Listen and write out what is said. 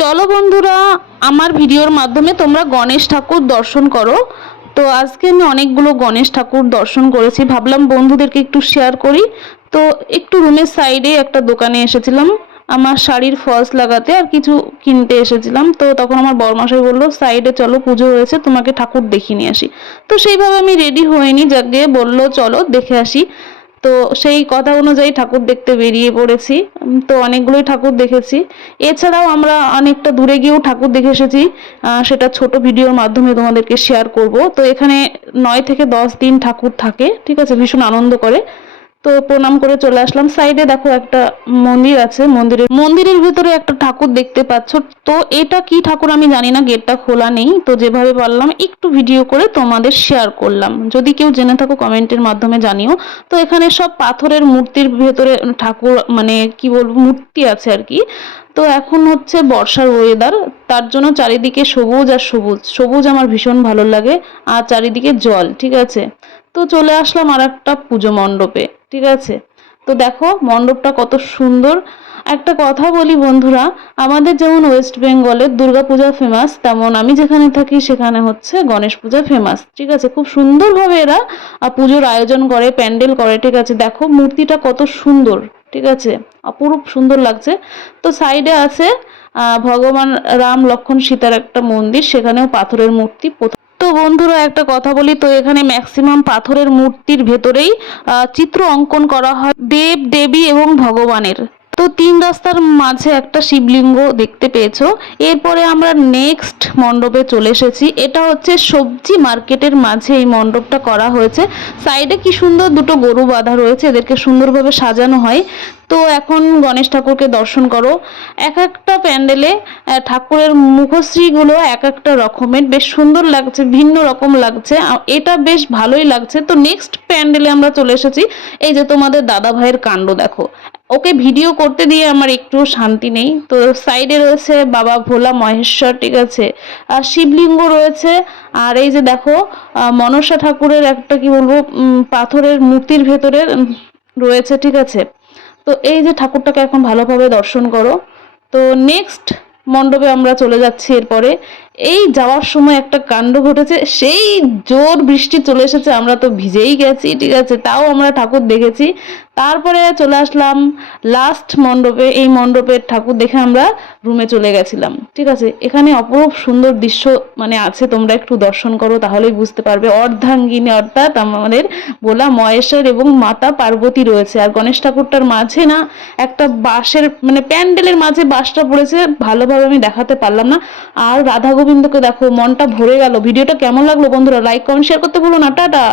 চলো বন্ধুরা, আমার ভিডিওর মাধ্যমে তোমরা গণেশ ঠাকুর দর্শন করো। তো আজকে আমি অনেকগুলো গণেশ ঠাকুর দর্শন করেছি, ভাবলাম বন্ধুদেরকে একটু শেয়ার করি। তো একটু রুমের সাইডে একটা দোকানে এসেছিলাম, আমার শাড়ির ফলস লাগাতে আর কিছু কিনতে এসেছিলাম। তো তখন আমার বরমাশাই বলল সাইডে চলো, পুজো হয়েছে, তোমাকে ঠাকুর দেখিয়ে নিয়ে আসি। তো সেইভাবে আমি রেডি হইনি, যাকে বলল, চলো, দেখে আসি। তো সেই কথা অনুযায়ী ঠাকুর দেখতে বেরিয়ে পড়েছি। তো অনেকগুলোই ঠাকুর দেখেছি। এছাড়াও আমরা অনেকটা দূরে গিয়েও ঠাকুর দেখে এসেছি। সেটা ছোট ভিডিওর মাধ্যমে তোমাদেরকে শেয়ার করব। তো এখানে নয় থেকে দশ দিন ঠাকুর থাকে, ঠিক আছে? ভীষণ আনন্দ করে। তো প্রণাম করে চলে আসলাম। সাইডে দেখো একটা মন্দির আছে, মন্দিরের মন্দিরের ভিতরে একটা ঠাকুর দেখতে পাচ্ছ। তো এটা কি ঠাকুর আমি জানি না, গেটটা খোলা নেই। তো যেভাবে পারলাম, একটু ভিডিও করে তোমাদের শেয়ার করলাম। যদি কেউ জেনে থাকো কমেন্টের মাধ্যমে জানিও। তো এখানে সব পাথরের মূর্তির ভেতরে ঠাকুর মানে কি বলব, মূর্তি আছে আর কি। তো এখন হচ্ছে বর্ষার ওয়েদার তার জন্য চারিদিকে সবুজ আর সবুজ। সবুজ আমার ভীষণ ভালো লাগে, আর চারিদিকে জল, ঠিক আছে? তো চলে আসলাম আর একটা পুজো মণ্ডপে। ঠিক আছে? তো দেখো, মণ্ডপটা কত সুন্দর। একটা কথা বলি বন্ধুরা, আমাদের যেমন ওয়েস্ট বেঙ্গলের দুর্গাপূজা ফেমাস তেমন আমি যেখানে থাকি সেখানে হচ্ছে গণেশ পূজা ফেমাস ঠিক আছে? খুব সুন্দরভাবে এরা পুজোর আয়োজন করে, প্যান্ডেল করে, ঠিক আছে? দেখো, মূর্তিটা কত সুন্দর, ঠিক আছে? অপরূপ সুন্দর লাগছে। তো সাইডে আছে ভগবান রাম লক্ষ্মণ সীতার একটা মন্দির, সেখানেও পাথরের মূর্তি বন্ধুরা, একটা কথা বলি, তো এখানে ম্যাক্সিমাম পাথরের মূর্তির ভেতরেই চিত্র অঙ্কন করা হয় দেব, দেবী এবং ভগবানের। তো তিন রাস্তার মাঝে একটা শিবলিঙ্গ দেখতে পেয়েছ। এরপরে আমরা নেক্সট মণ্ডপে চলে এসেছি। এটা হচ্ছে সবজি মার্কেটের মাঝে এই মণ্ডপটা করা হয়েছে। সাইডে কি সুন্দর দুটো গরু বাঁধা রয়েছে, এদেরকে সুন্দরভাবে সাজানো হয়। তো এখন গণেশ ঠাকুরকে দর্শন করো। এক একটা প্যান্ডেলে ঠাকুরের মুখশ্রীগুলো এক একটা রকমের। বেশ সুন্দর লাগছে, ভিন্ন রকম লাগছে। এটা বেশ ভালোই লাগছে। তো নেক্সট প্যান্ডেলে আমরা চলে এসেছি। এই যে তোমাদের দাদা ভাইয়ের কাণ্ড দেখো। ওকে ভিডিও করতে দিয়ে আমার একটু শান্তি নেই। তো সাইডে রয়েছে বাবা ভোলা মহেশ্বর, ঠিক আছে? আর শিবলিঙ্গ রয়েছে। আর এই যে দেখো মনসা ঠাকুরের একটা কি বলব পাথরের মূর্তির ভেতরে রয়েছে, ঠিক আছে? তো এই যে ঠাকুরটাকে এখন ভালোভাবে দর্শন করো। তো নেক্সট মণ্ডপে আমরা চলে যাচ্ছি এরপরে। এই যাওয়ার সময় একটা কাণ্ড ঘটেছে, সেই জোর বৃষ্টি চলে এসেছে, আমরা তো ভিজেই গেছি, ঠিক আছে, তাও আমরা ঠাকুর দেখেছি। তারপরে চলে আসলাম লাস্ট মণ্ডপে, এই মণ্ডপের ঠাকুর দেখে আমরা রুমে চলে গেছিলাম, ঠিক আছে। এখানে অপরূপ সুন্দর দৃশ্য মানে আছে, তোমরা একটু দর্শন করো, তাহলেই বুঝতে পারবে। অর্ধাঙ্গিনী অর্থাৎ আমাদের বলা মহেশ্বর এবং মাতা পার্বতী রয়েছে। আর গণেশ ঠাকুরটার মাঝে না একটা বাঁশের মানে প্যান্ডেলের মাঝে বাঁশটা পড়েছে, ভালোভাবে আমি দেখাতে পারলাম না। আর রাধা গোবিন্দকে দেখো, মনটা ভরে গেল। ভিডিওটা কেমন লাগল বন্ধুরা? লাইক কমেন্ট শেয়ার করতে ভুলো না। টাটা!